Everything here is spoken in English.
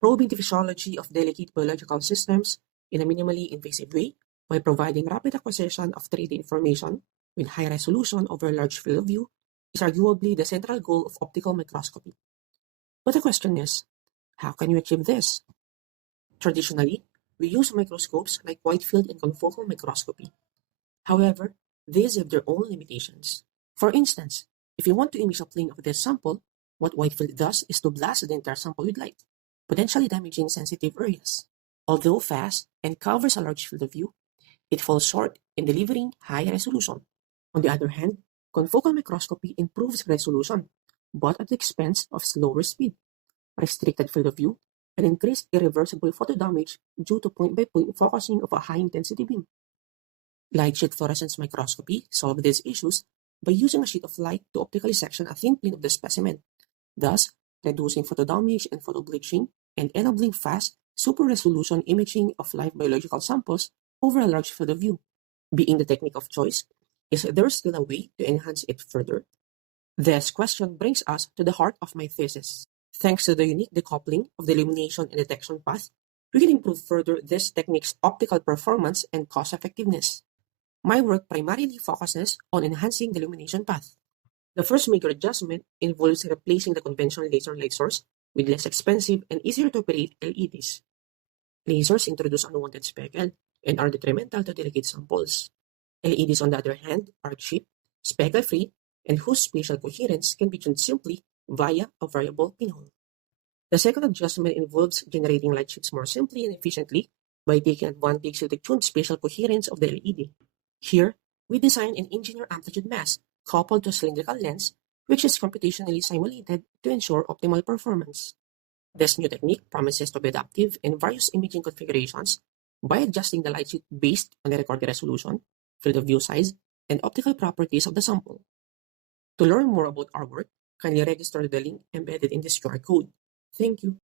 probing the physiology of delicate biological systems in a minimally invasive way by providing rapid acquisition of 3D information with high resolution over a large field of view is arguably the central goal of optical microscopy. But the question is, how can you achieve this? Traditionally, we use microscopes like wide field and confocal microscopy. However, these have their own limitations. For instance, if you want to image a plane of this sample, what wide field does is to blast the entire sample with light, potentially damaging sensitive areas. Although fast and covers a large field of view, it falls short in delivering high resolution. On the other hand, confocal microscopy improves resolution, but at the expense of slower speed, restricted field of view, and increased irreversible photo damage due to point-by-point focusing of a high-intensity beam. Light sheet fluorescence microscopy solves these issues by using a sheet of light to optically section a thin plane of the specimen, thus reducing photo damage and photo bleaching and enabling fast, super-resolution imaging of live biological samples over a large field of view. Being the technique of choice, is there still a way to enhance it further? This question brings us to the heart of my thesis. Thanks to the unique decoupling of the illumination and detection path, we can improve further this technique's optical performance and cost effectiveness. My work primarily focuses on enhancing the illumination path. The first major adjustment involves replacing the conventional laser light source with less expensive and easier to operate LEDs. Lasers introduce unwanted speckle and are detrimental to delicate samples. LEDs, on the other hand, are cheap, speckle-free, and whose spatial coherence can be tuned simply via a variable pinhole. The second adjustment involves generating light sheets more simply and efficiently by taking advantage of the tuned spatial coherence of the LED. Here, we design an engineer amplitude mask coupled to a cylindrical lens, which is computationally simulated to ensure optimal performance. This new technique promises to be adaptive in various imaging configurations by adjusting the light sheet based on the recorded resolution, field of view size, and optical properties of the sample. To learn more about our work, kindly register the link embedded in this QR code. Thank you.